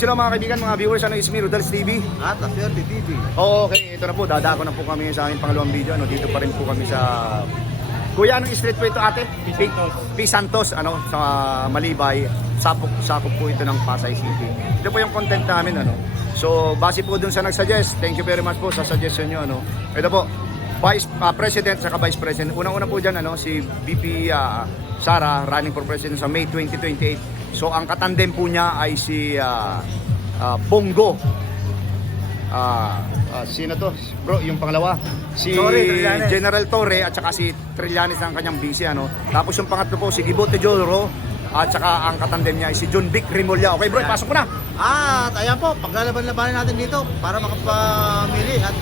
Peace hello mga kaibigan, mga viewers, ano is me, Rodals TV. At Aswerte TV. Okay, ito na po, dadako na po kami sa aming pangalawang video. Ano, dito pa rin po kami sa Kuya, anong street po ito ate? P. Santos, ano, sa Malibay. Sakop po ito ng Pasay City. Ito po yung content namin, ano. So, base po dun sa nag-suggest, thank you very much po sa suggestion nyo, ano. Ito po, Vice President saka Vice President. Unang-una po dyan, ano, si VP Sara, running for President sa May 2028. So, ang katandem po niya ay si Bongo. Sino to? Bro, yung pangalawa. Si General Torre at saka si Trillanes ang kanyang busy, ano. Tapos yung pangatlo po, si Gibo Tejoro. At saka ang katandem niya ay si John Vic Rimulya. Okay bro, pasok mo na. At ayan po, paglalaban-labanin natin dito para makapamili at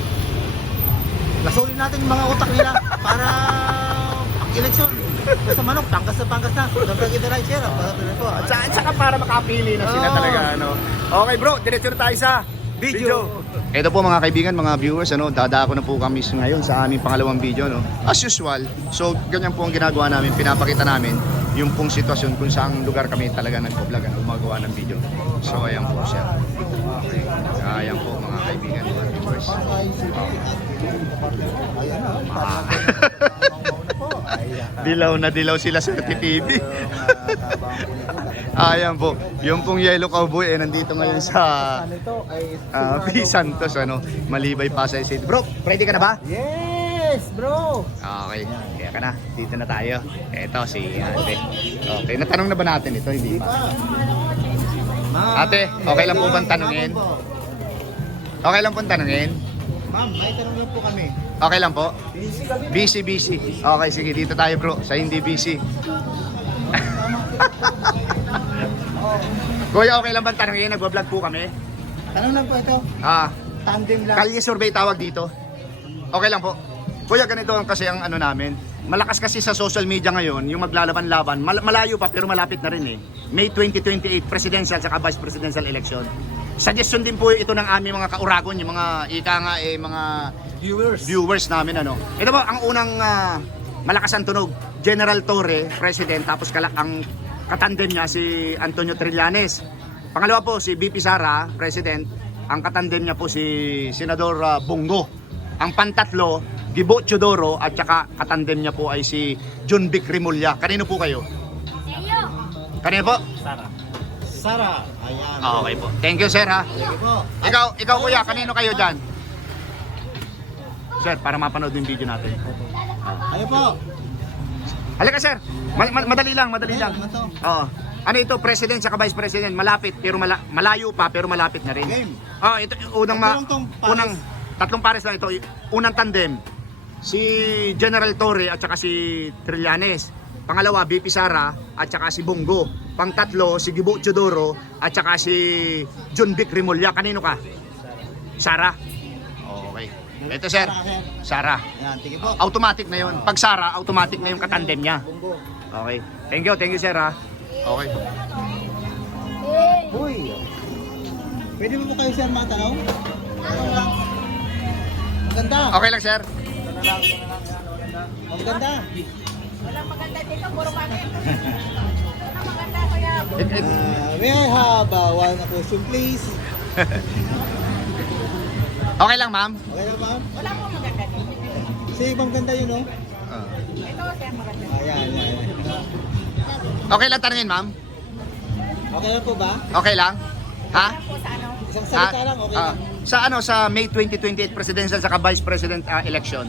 lasunin natin yung mga utak nila para pag-eleksyon. Sa manok, pangkas na. Don't forget the right share. At saka para makapili na sila talaga, ano. Okay bro, diretso na tayo sa video. Ito po mga kaibigan, mga viewers, ano, dadako na po kami ngayon sa aming pangalawang video, no. As usual, so ganyan po ang ginagawa namin, pinapakita namin yung pong sitwasyon kung saang lugar kami talaga nagpo-vlog at gumagawa ng video. So ayan po siya. Okay. Ayan po mga kaibigan, mga viewers. Dilaw sila sa TV. Ayan po, yung pong Yellow Cowboy ay nandito ngayon sa P. Santos, ano, Malibay, Pasay City. Bro, ready ka na ba? Yes, bro! Okay, kaya ka na. Dito na tayo. Eto si ate. Okay, natanong na ba natin ito? Hindi pa. Ate, okay lang po bang tanungin? Okay lang po tanungin? Ma'am, may tanong lang po kami. Okay lang po? Busy. Okay, sige, dito tayo bro, sa hindi busy. Kuya, okay lang bang tanungin? Nagbablog po kami. Tanong lang po ito. Tandem lang. Kalye survey tawag dito. Okay lang po. Kuya, ganito kasi ang ano namin. Malakas kasi sa social media ngayon, yung maglalaban-laban, malayo pa pero malapit na rin eh. May 2028 presidential saka vice presidential election. Suggestion din po ito ng aming mga kauragon, yung mga mga viewers namin, ano. Ito po ang unang malakas ang tunog, General Torre, president, tapos ang katandem niya si Antonio Trillanes. Pangalawa po si VP Sara, president, ang katandem niya po si Senador Bongo. Ang pantatlo, Gibo Teodoro at saka katandem niya po ay si John Vic Rimulya. Kanino po kayo? Kanino po? Sara. Ayan. Okay po. Thank you sir ha. Thank you po. Ikaw kuya, kanino kayo dyan? Sir, para mapanood yung video natin. Ayan po. Halika sir. Madali lang. Ano to? Oo. Ano ito, president saka vice president, malapit pero malayo pa pero malapit na rin. Game. Ito unang tatlong pares lang ito. Unang tandem, si General Torre at saka si Trillanes. Pangalawa, VP Sara at saka si Bongo. Pangtatlo, si Gibo Teodoro at saka si John Vic Rimulya. Kanino ka? Sara. Okay. Ito sir, Sara. Ayan, tingin po. Automatic na yun. Pag Sara, automatic na yung katandem niya. Bongo. Okay. Thank you sir ha. Okay. Uy. Pwede mo kayo sir matanong? Tanong lang. Maganda. Okay lang sir. Maganda. Walang maganda dito, puro mami. Walang maganda, kuya. May I have one question please? Okay lang ma'am. Okay lang ba? Wala pong maganda dito. Si ibang ganda yun oh. Ito, sir, maganda. Ayan. Okay lang tanungin ma'am. Okay lang po ba? Okay lang. Ha? Wala po sa ano. Isang salita lang, okay lang. Sa May 2028 presidential saka vice president election.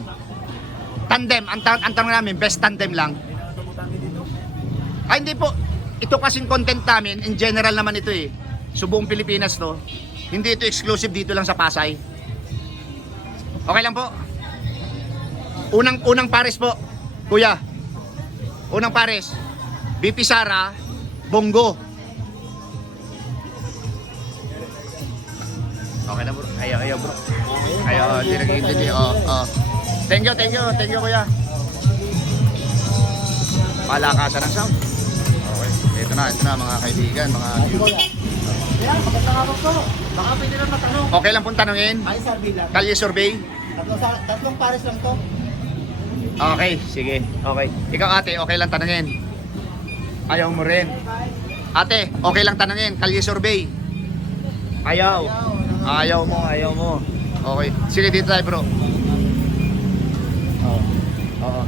Tandem, ang tanong namin, best tandem lang. Ay hindi po. Ito kasing content namin, in general naman ito eh. So buong Pilipinas to. Hindi ito exclusive dito lang sa Pasay. Okay lang po. Unang pares po. Kuya. Unang pares. VP Sara, Bongo. Okay na bro. Ayaw bro. Ayaw, hindi nag-intindi. Thank you kuya. Palakasan ng sound. Okay, ito na mga kaibigan, mga viewers. Ayan, maganda nga po. Baka pwede lang matanong. Okay lang pong tanungin. Ay, survey lang. Kalye survey. Tatlong pares lang to. Okay, sige. Okay. Ikaw ate, okay lang tanungin. Ayaw mo rin. Ate, okay lang tanungin. Kalye survey. Ayaw. Ayaw mo. Okay. Sige, dito tayo bro. Oo. Oo.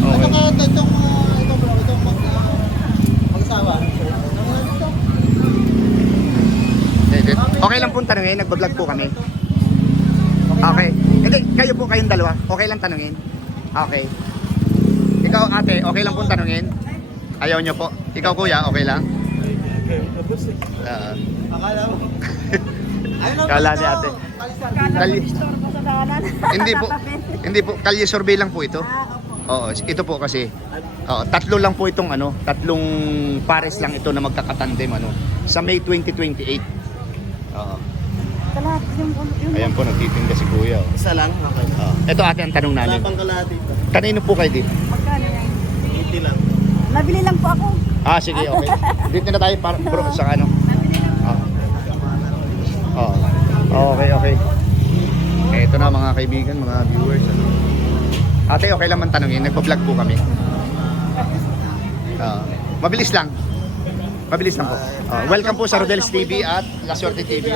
Okay. Itong mag-asawa. Okay lang pong tanungin, nagbablog po kami. Okay. Hindi, kayo po kayong dalawa. Okay lang tanungin. Okay. Ikaw ate, okay lang pong tanungin? Ayaw nyo po. Ikaw kuya, okay lang? Akala mo. Kala ni ate. Kalye. Hindi po, kalye survey lang po ito. Oo, ito po kasi. Tatlo lang po itong tatlong pares lang ito na magkakatandem sa May 2028. Oo. Ayan po, nagtitinda si kuya. Isa lang? Okay. Ito ate ang tanong Wala namin. pang kalahati ito. Kanino po kayo dito? Magkano yan? 80 lang. Nabili lang po ako. Sige, okay. Dito na tayo para bro sa ano. Nabili lang po. Okay. Ito na mga kaibigan, mga viewers. Ate, okay lang man tanongin. Nagpa-vlog po kami. Mabilis lang po. Welcome po sa Rodel's TV at La Suerte TV.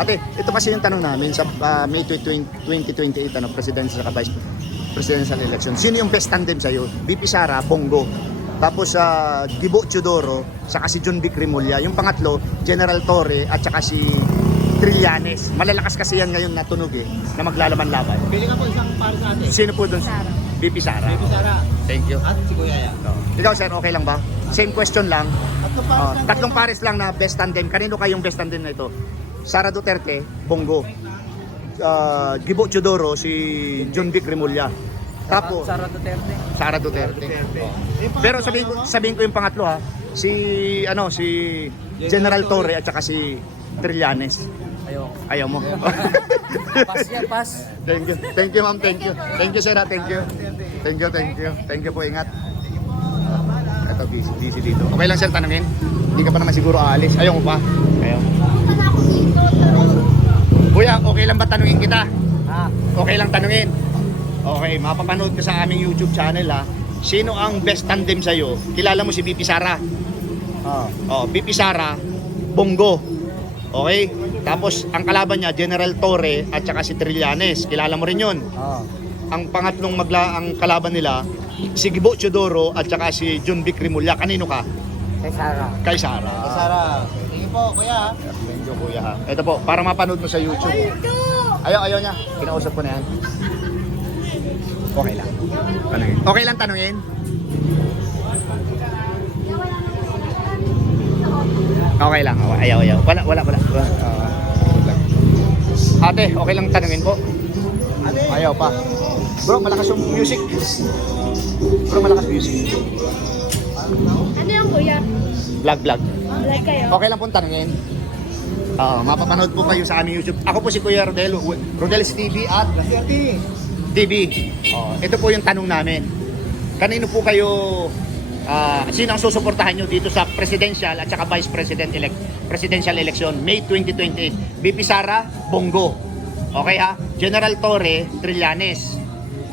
Ate, ito kasi yung tanong namin sa May 2028 presidential at vice presidential election. Sino yung best tandem sa'yo? BP Sara, Bongo. Tapos Gibo Teodoro, saka si John Vic Rimulya. Yung pangatlo, General Torre at saka si Trillanes. Malalakas kasi yan ngayon na tunog na maglalaban-laban. Pili ka po isang para sa atin. Sino po doon? BP Sara. Baby Sara. Thank you. At si Kuya Yaya. Ikaw sir, okay lang ba? Same question lang. Tatlong pares lang na best tandem. Kanino kayong best tandem na ito? Sara Duterte, Bongo. Gibo Teodoro, si John Vic Rimulya. Tapos Sara Duterte. Pero sabihin ko yung pangatlo si General Torre at saka si Trillanes. Ayaw mo. Pas. Thank you ma'am, thank you. Thank you sir, thank you. Thank you po, ingat. Ito busy dito. Okay lang sir tanungin. Hindi ka pa naman siguro aalis. Ayaw mo pa? Ayaw. Kuya, okay lang ba tanungin kita? Okay lang tanungin. Okay, mapapanood ka sa aming YouTube channel Sino ang best tandem sa'yo? Kilala mo si BP Sara? BP Sara, Bongo. Okay? Tapos ang kalaban niya, General Torre at saka si Trillanes. Kilala mo rin yun. Ang pangatlong ang kalaban nila, si Gibo Teodoro at saka si John Vic Rimulya. Kanino ka? Kay Sara. Sara. Sige po, Kuya. Thank you, kuya. Ito po, para mapanood mo sa YouTube. Ayaw niya. Kinausap ko na yan. Okay lang. Tanungin. Okay lang tanungin. Okay lang. Ayaw. Wala. Ate, okay lang tanungin po. Ayaw pa. Bro, malakas yung music. Ano yung kuya? Vlog. Like kayo? Okay lang pong tanungin. Mapapanood po kayo sa aming YouTube. Ako po si Kuya Rodel, Rodel's TV at La Suerte. TV. Ito po yung tanong namin. Kanino po kayo, sino ang susuportahan nyo dito sa presidential at saka vice presidential election May 2028? BP Sara, Bongo. Okay General Torre, Trillanes.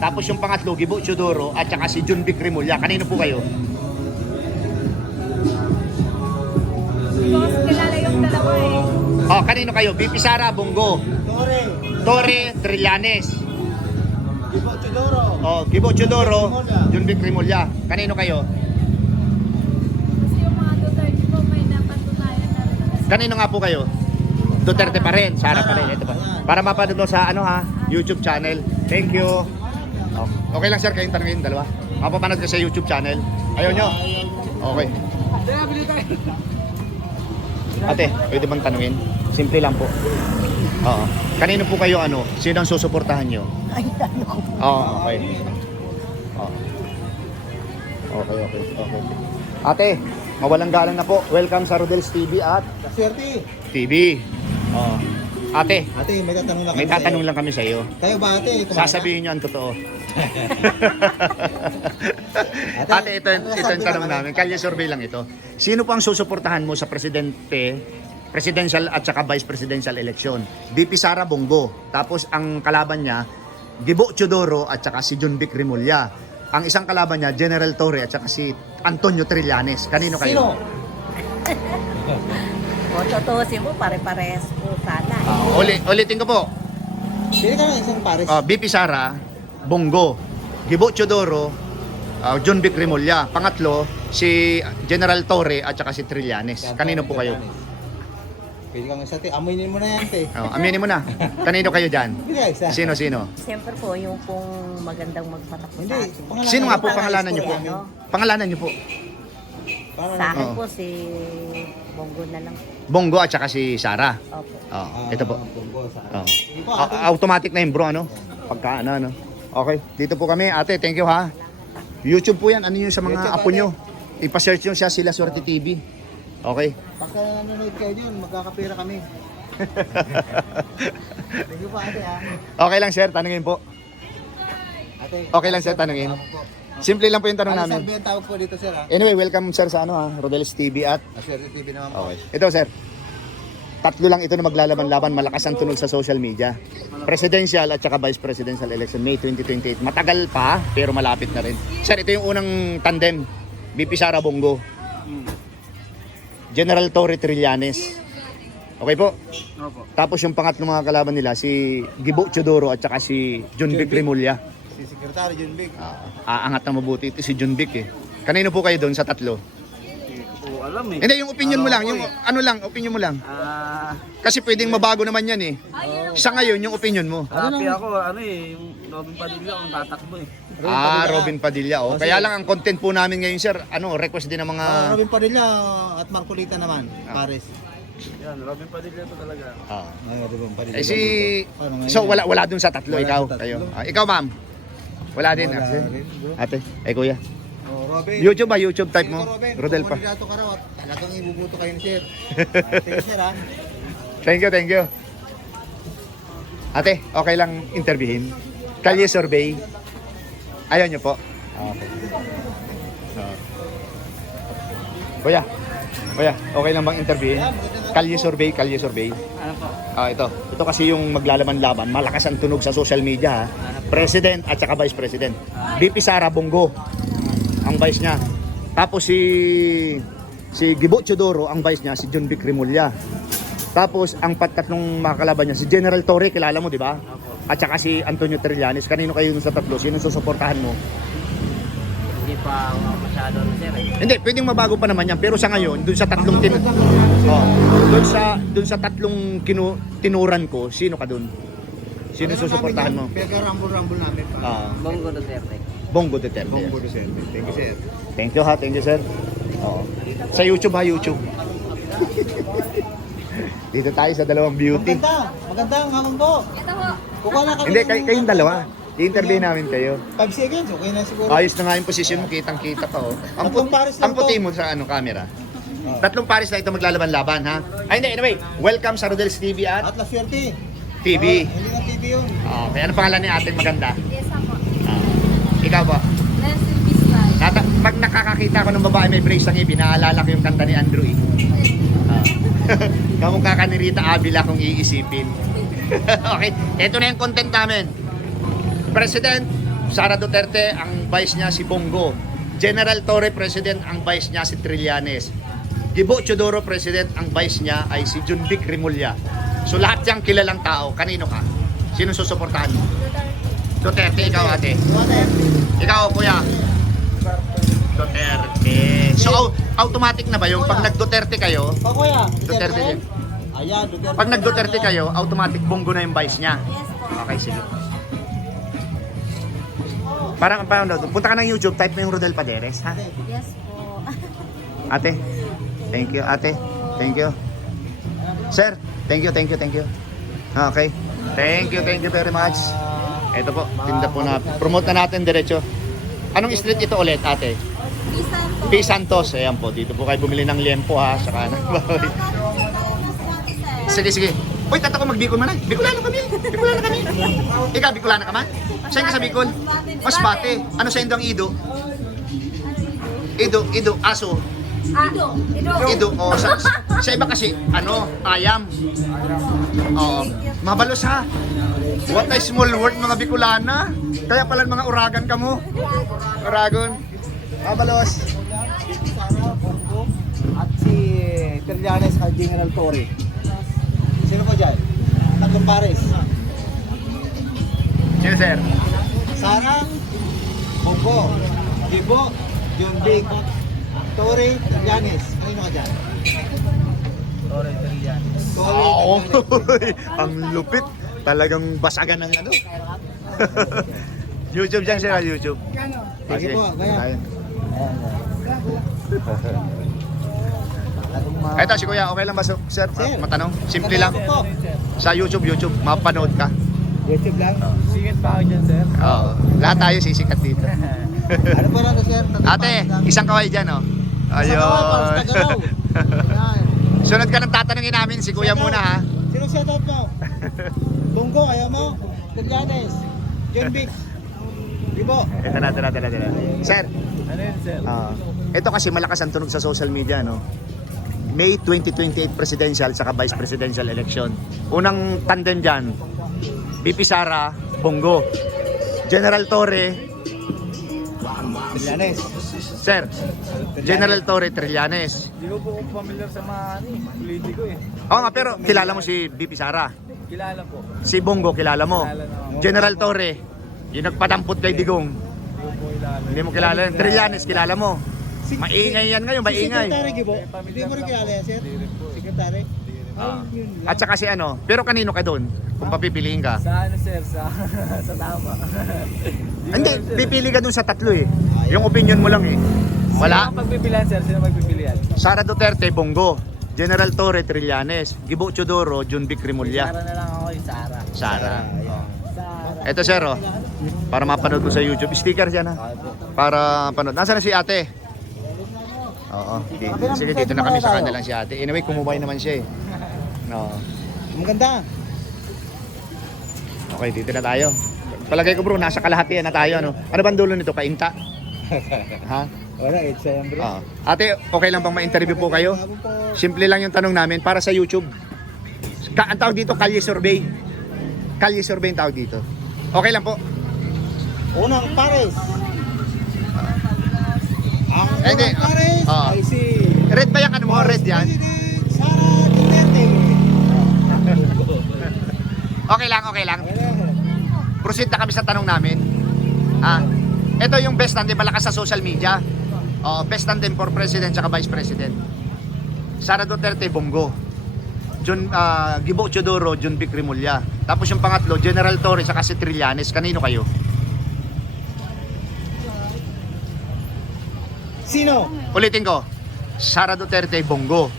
Tapos yung pangatlo, Gibo Teodoro at saka si John Vic Rimulya. Kanino po kayo? Boss, kilala yung dalawa Kanino kayo? BP Sara, Bongo. Torre, Trillanes. Gibo Teodoro. Gibo Teodoro, John Vic Rimulya. Kanino kayo? Kasi yung mga Duterte po may napatunayan na rin. Kanino nga po kayo? Duterte pa rin, Sara pa rin. Ito pa. Para mapanood mo sa YouTube channel. Thank you. Okay lang sir, kayong tanungin, dalawa. Mapapanood ka sa YouTube channel. Ayaw nyo? Okay. Ate, pwede bang tanungin? Simple lang po. Kanino po kayo sino ang susuportahan nyo? Okay. Okay. Ate, mawalang galang na po. Welcome sa Rodel's TV at La Suerte. TV. Ate, Ate, may tatanong lang kami sa iyo. Kayo ba ate? Sasabihin nyo ang totoo. Ate, ito yung tanong namin. Kalye survey lang ito. Sino po ang susuportahan mo sa presidential at saka vice presidential election? BP Sara, Bongo. Tapos ang kalaban niya, Gibo Teodoro at saka si John Vic Rimulya. Ang isang kalaban niya, General Torre at saka si Antonio Trillanes. Kanino kayo? Sino? Kung tutusin mo, pare-pares po sana. Ulitin ko po. Pili ka ng isang pares. BP Sara, Bongo, Gibo Chodoro, John Vic Remulla. Pangatlo, si General Torre at saka si Trillanes. Kanino po kayo? Pili ka ng isa, te. Amunin mo na yan, te. Aminin mo na. Kanino kayo dyan? Pili ka isa. Sino? Siyempre po, yung pong magandang magpatakbo Hindi. sa atin. Pangalanan Sino nga po para pangalanan niyo po? score namin. Pangalanan niyo po. Para Sa akin Oo. po, si Bongo na lang. Bongo at saka si Sara. Opo. Ito po. Bongo, sa Oh. Sige po, ate. Automatic na yun bro, ano? Pagka ano. Okay, dito po kami. Ate, thank you ha. YouTube po yan. Ano yun sa mga YouTube, apo ate. nyo? Ipa-search nyo siya sila Swerte TV. Okay. Pagka nanonood kayo dyan, magkakapira kami. Thank you po, ate, ha. Okay lang sir, tanungin po. Ate, Okay lang, sir, tanungin. Simple lang po yung tanong Ano namin. sir, tawag po dito, sir, ha? Anyway, welcome sir sa ano ha, Rodel's TV at Swerte TV naman po. okay. Ito sir. Tatlo lang ito na maglalaban-laban, malakas ang tunog sa social media. Presidential at saka vice presidential election May 2028. Matagal pa pero malapit na rin. Sir, ito yung unang tandem. BP Sara Bongo. General Torre Trillanes. Okay po? Opo. Tapos yung pangatlong mga kalaban nila si Gibo Chodoro at saka si John Vic Remulla. Si Secretary John Big. Aangat na mabuti ito si John Vic eh. Kanino po kayo doon sa tatlo? Oo, alam eh. Hindi, yung opinion mo lang, yung ano lang, opinion mo lang. Kasi pwedeng mabago naman yan eh. Sa ngayon, yung opinion mo. Happy ako, ano eh, yung Robin Padilla ang tatakbo eh. Robin Padilla. Oh. Kaya lang ang content po namin ngayon, sir, ano, request din ng mga... Robin Padilla at Marcolita naman, Pares. Yan, Robin Padilla to talaga. Ay, Robin Padilla. Eh si... Paano ngayon? So, wala dun sa tatlo, Wala ikaw, sa tatlo. kayo. Ikaw, ma'am. Wala din. Wala Ate, rin, bro. ate, ay kuya. Oh, Robin. YouTube ba? YouTube type Sino mo? ka, Robin? Rodel pa. Kung kandidato ka raw at talagang ibubuto kayo ni Sir. Thank you, sir, ha? Thank you, thank you. Ate, okay lang interviewin. Kalye survey. Ayaw nyo po. Okay. Kuya, okay lang bang interviewin? Kalye survey, kalye survey. Ano po? Ito kasi yung maglalaban-laban, malakas ang tunog sa social media ha. President at saka vice president. BP Sara Bongo ang vice niya. Tapos si Gibo Chodoro ang vice niya, si John Vic Remulla. Tapos ang tatlong makakalaban niya, si General Torre, kilala mo di ba? At saka si Antonio Trillanes. Kanino kayo sa tatlo? Sino susuportahan mo? Hindi pa ako masyado na sir eh. Hindi, pwedeng mabago pa naman yan. Pero sa ngayon, dun sa tatlong dun sa tatlong tinuran ko, sino ka dun? Sino susuportahan mo? Pinag-rumble namin pa. Bongo Duterte. Bongo Duterte. Bongo Duterte. Thank you, sir. Thank you ha, thank you sir. Oo. Sa YouTube ha, YouTube. Dito tayo sa dalawang beauty. Maganda ang hamon po. Ito po. Kukuha na kami. Hindi, kayong dalawa. I-interview namin kayo. 5 seconds, okay na siguro. Ayos na nga yung posisyon mo, kitang-kita pa oh. Tatlong pares lang Ang puti to. mo sa camera. Tatlong pares na ito maglalaban-laban ha. Ay hindi, anyway, welcome sa Rodel's TV at At La Suerte. TV. Hindi na TV yun. Okay, ano pangalan ni ating maganda? Yes, ako. Ikaw po. Leslie Bisbal. Pag nakakakita ko ng babae may brace sa ngipin, naalala ko yung kanta ni Andrew eh. Kamukha ka ni Rita Avila kung iisipin. Okay, ito na yung content namin. President Sara Duterte, ang vice niya si Bongo. General Torre, President, ang vice niya si Trillanes. Gibo Chodoro, President, ang vice niya ay si John Vic Remulla. So lahat yung kilalang tao, kanino ka? Sino susuportahan mo? Duterte, ikaw ate. Ikaw kuya. Duterte. So automatic na ba yung pag nag-Duterte kayo, O kuya. Duterte din. Ayan, Duterte. Pag nag-Duterte kayo, automatic Bongo na yung vice niya. Yes po. Okay, sige. Parang punta ka ng YouTube, type mo yung Rodel Paderes, ha? Yes po. Ate, thank you. Ate, thank you. Sir, thank you. Okay. Thank you very much. Ito po, tinda po na. Promote na natin diretso. Anong street ito ulit, ate? Bisan po. P. Santos. Ayan po, dito po kayo bumili ng liempo ha. Saka sige. Uy, tata ko mag-Bicol man ay. Bicolano kami. Ikaw, Bicolano ka man? Saan ka sa Bicol? Masbate. Ano sa Indo ang Ido? Ido, aso. Ido. Oh, sa iba kasi, ayam. Oo. Mabalos ha. What a small world mga Bicolana. Kaya pala mga uragan ka mo. Uragon. Abalos. Sara, Bongo, at si Trillanes at General Torre. Sino ko dyan? Tatlong pares. Sino sir? Sara, Bongo, Gibo, John Big, Torre, Trillanes. Kanino ka dyan? Torre, Trillanes. Oo. Ang lupit. Talagang basagan ng ano. YouTube dyan sir, YouTube. Sige po, kaya. Ito si Kuya, okay lang ba sir? Sir. Matanong? Simple lang. Po. Sa YouTube, mapanood ka. YouTube lang. Singit pa ako dyan, sir. Oo. Lahat tayo sisikat dito. Ano pa lang sir? Ate, isang kaway dyan oh. Ayun. Sunod ka ng tatanungin namin, si Kuya muna ha. Sino shoutout mo? Bongo, ayaw mo? Trillanes, John Big, Gibo. Ito na. Sir, Ano yun, sir? ito kasi malakas ang tunog sa social media, no? May 2028 presidential saka vice presidential election. Unang tandem dyan, BP Sara, Bongo. General Torre, Trillanes. Sir, General Torre Trillanes. Hindi ko po familiar sa mga politiko eh. Oo nga, pero kilala mo si BP Sara. Kilala po. Si Bongo, kilala mo. Kilala na ako. General Torre, yung nagpadampot kay Digong. Hindi ko po kilala. Hindi mo kilala yun. Trillanes, kilala mo. Maingay yan ngayon, maingay. Secretary Gibo. Hindi mo rin kilala yan, sir? Secretary? At saka si ano, pero kanino ka doon? Kung papipiliin ka. Sa ano, sir? Sa tama. Hindi, pipili ka doon sa tatlo eh. Yung opinion mo lang eh. Wala. Sino ang pagpipilian, sir? Sino magpipilian? Sara Duterte, Bongo. General Torre, Trillanes. Gibo Chodoro, John Vic Rimulya. Sara na lang ako yung Sara. Sara. Sara. Eto sir oh. Para mapanood mo sa YouTube. Sticker dyan ha. Para panood. Nasaan na si ate? Oo. Sige, dito na kami sa kanilang si ate. Anyway, kumubay naman siya eh. Oo. Maganda. Okay, dito na tayo. Palagay ko bro, nasa kalahatian na tayo. Ano bang dulo nito? Kainta? Ha? Wala, it's a bro. Oo. Ate, okay lang bang ma-interview po kayo? Simple lang yung tanong namin para sa YouTube. Ang tawag dito, Kalye Survey. Kalye Survey ang tawag dito. Okay lang po. Unang pares. Ang Hindi. unang pares Ah. ay si Red ba yung ano mo? Red yan? Sara Duterte. Okay lang. Proceed na kami sa tanong namin. Ito yung best tandem malakas sa social media. Best tandem for president at vice president. Sara Duterte, Bongo. Gibo Chodoro, John Vic Rimulya. Tapos yung pangatlo, General Torre at si Trillanes. Kanino kayo? Sino? Ulitin ko. Sara Duterte, Bongo.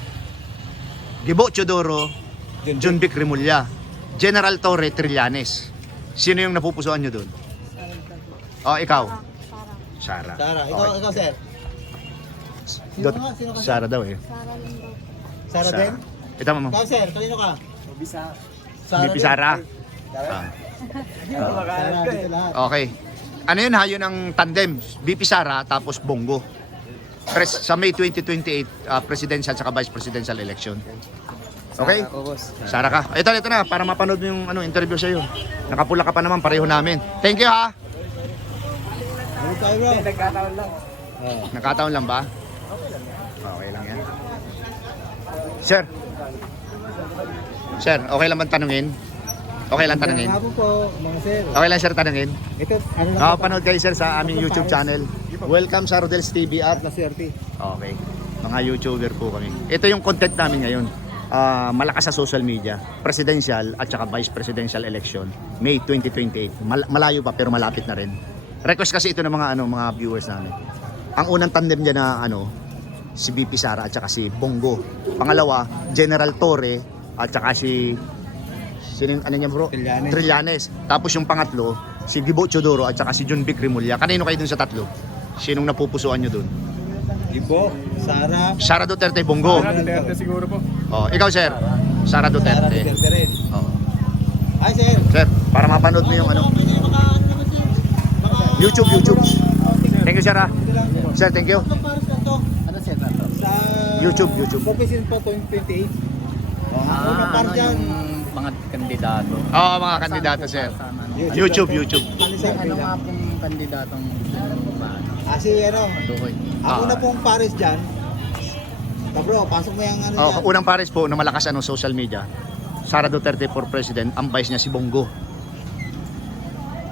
Gibo Chodoro, John Vic Rimulya. General Torre, Trillanes. Sino yung napupusuan nyo doon? Ikaw. Sara. Sara. Okay. Ikaw sir. Sino Dot- ka? Sino ka? Sara daw eh. Sara din? Ito mo. Ikaw sir, kanino ka? Bisa. BP Sara. Sara dito lahat. Okay. Ano yun ha? Yun ang tandem. BP Sara tapos Bongo. Sa May 2028 presidential at vice presidential election. Okay? Sara ka. Ito na para mapanood mo yung interview sa iyo. Nakapula ka pa naman pareho namin. Thank you ha. Ano tayo bro? Nagkataon lang. Nakataon lang ba? Okay lang yan. Sir. Sir, okay lang bang tanungin? Okay lang tanungin? Hapon po, mga sir. Okay lang sir tanungin? Ito, ano lang Nakapanood kayo sir sa aming YouTube channel. Welcome sa Rodel's TV at na swerte. okay. Mga YouTuber po kami. Ito yung content namin ngayon. Malakas sa social media, presidential at saka vice presidential election, May 2028. Malayo pa pero malapit na rin. Request kasi ito ng mga viewers namin. Ang unang tandem diyan na si BP Sara at saka si Bongo. Pangalawa, General Torre at saka si bro? Trillanes. Trillanes. Tapos yung pangatlo, si Gibo Chodoro at saka si John Vic Rimulya. Kanino kayo dun sa tatlo? Sinong napupusuan nyo dun? Gibo, Sara. Sara Duterte, Bongo. Duterte siguro po. Ikaw sir, Sara Sara Duterte. Duterte rin. Oo. Ay sir. Sir, para mapanood mo yung Pwede na naman sir. YouTube. Thank you sir ha. Sir, thank you. Tatlong pares na to. Ano, sir? Sa YouTube. Copisin pa 2028. Unang pares dyan. mga kandidato. Oo, mga kandidato, sir. YouTube. Ano sir? Ano nga pong kandidatong gusto nyo ba? Si ano, Matukoy. ako na pong Paris dyan. Bro, pasok mo yung ano Oh, dyan. unang pares po na malakas social media. Sara Duterte for President, ang vice niya si Bongo.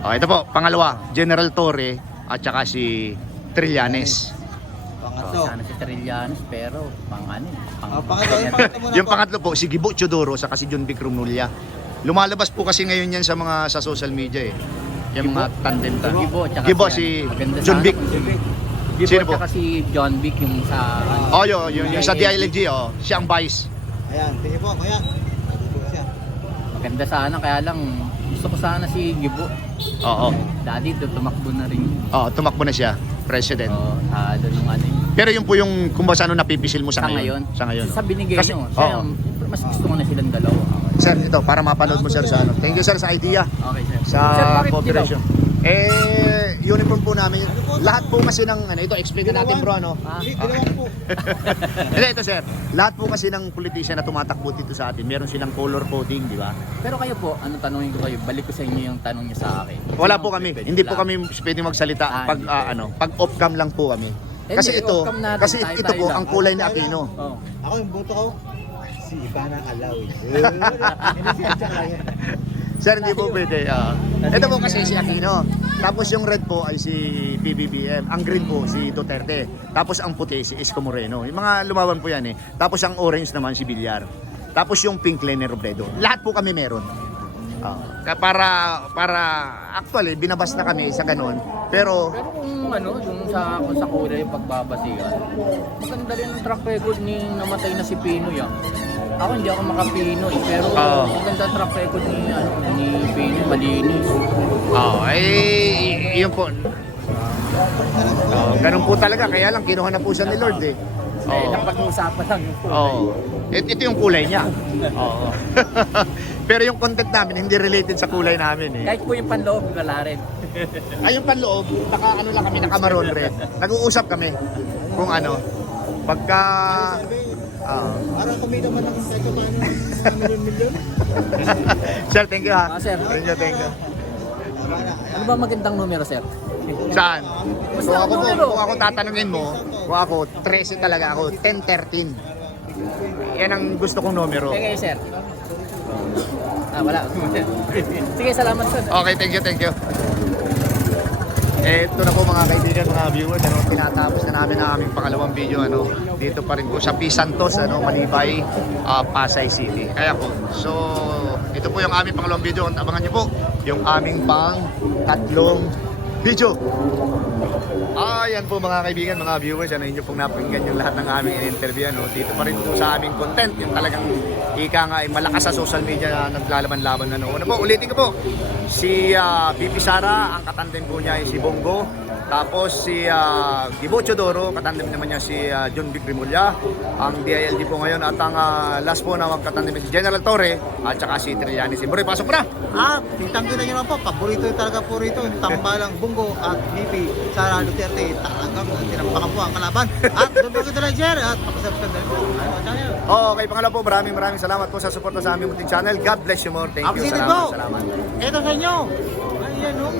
Oh, ito po, pangalawa, General Torre at saka si Trillanes. Pangatlo. Sana si Trillanes pero pang ano? Pangatlo, yung pangatlo muna Yung po. pangatlo po, si Gibo Chodoro saka si John Vic Rumulya. Lumalabas po kasi ngayon yan sa social media eh. Yung mga tandem ta. Gibo si John Vic. Gibo Sino po? tsaka si John Vic yung sa... Oh, yung sa DILG, oh, siya ang vice. Ayan, tingin po, kuya. Dito siya. Maganda sana kaya lang gusto ko sana si Gibo. Oo. Dati tumakbo na rin. Oh, tumakbo na siya, president. Oo, doon yung ano yun. Pero yung po yung kung ba ano napipisil mo sa Sa ngayon. ngayon. Sa ngayon. Sa binigay Kasi- nyo. oo. Mas gusto ko na silang dalawa. Sir, ito para mapanood mo sir sa ano. Thank you sir sa idea. Okay, sir. Sa Sir, bakit cooperation. Uniform po namin. Lahat po kasi ng ano, ito explain na natin bro ano. Ginawan po. Hindi ito sir. Lahat po kasi ng politician na tumatakbo dito sa atin, meron silang color coding, di ba? Pero kayo po, ano tanongin ko kayo? Balik ko sa inyo yung tanong niyo sa akin. Wala po kami. Pwede Hindi po lang. kami pwedeng magsalita pag Hindi pwede. pag off cam lang po kami. Kasi Hindi, ito, off cam natin, kasi tayo-tayo ito po lang. ang kulay ni Aquino. Oh. Ako yung boto ko. Si Ivana Alawi. Hindi siya tsaka yan. Sir, hindi po pwede. Ito po kasi si Aquino. Tapos yung red po ay si PBBM. Ang green po si Duterte. Tapos ang puti si Isko Moreno. Yung mga lumaban po yan eh. Tapos ang orange naman si Villar. Tapos yung pink Lene Robredo. Lahat po kami meron. Para actually binabas na kami sa ganun. Pero Pero kung ano, kung sa kulay yung pagbabasigan, maganda rin ang track record ni namatay na si Pinoy. Ako hindi ako makapinoy, pero Oo. maganda ang track record ni Pinoy, malinis. yun po. Ganun po talaga. Kaya lang kinuha na po siya ni Lord eh. Eh, napag-uusapan lang yung kulay. Ito yung kulay niya. Oo. Pero yung content namin hindi related sa kulay namin eh. Kahit po yung panloob, wala rin. Ay yung panloob, ano lang kami, naka-maroon red. Nag-uusap kami kung ano. Pagka Para kumita man ng kahit pa paano ng milyon-milyon. Sir, thank you ha. Sir. Thank you. Ano ba magandang numero, sir? Saan? Basta ang numero. Kung ako tatanungin mo, kung ako 13 talaga ako, 10, 13. Yan ang gusto kong numero. Kayo, sir. Wala. Sige, salamat, sir. Okay, thank you. Ito na po mga kaibigan, mga viewers, tinatapos na namin ang aming pangalawang video dito pa rin po sa P. Santos, Manibay, Pasay City. Kaya po. So, ito po yung aming pangalawang video. Abangan niyo po yung aming tatlong video. Yan po mga kaibigan, mga viewers, inyo pong napakinggan yung lahat ng aming interview. Dito pa rin po sa aming content, yung talagang ika nga ay malakas sa social media na naglalaban-laban. Una po, ulitin ko po, si BP Sara, ang katandem po niya ay si Bongo. Tapos si Gibo Chodoro, katandem naman niya si John Vic Rimulya. Ang DILG po ngayon at ang last po na magkatandem si General Torre at saka si Trillanes. Bro, pasok mo na! Tangginan nyo lang po, paborito talaga po rito, yung tambalang Bongo at BP Sara Duterte. Talagang tinampakan po ang kalaban. At don't forget to like, share, at pakasubscribe na rin po. Ano channel? Okay, pangalawa po, maraming salamat po sa suporta sa aming munting channel. God bless you more. Thank you. Appreciate po. Salamat. Ito sa inyo. Ayan o.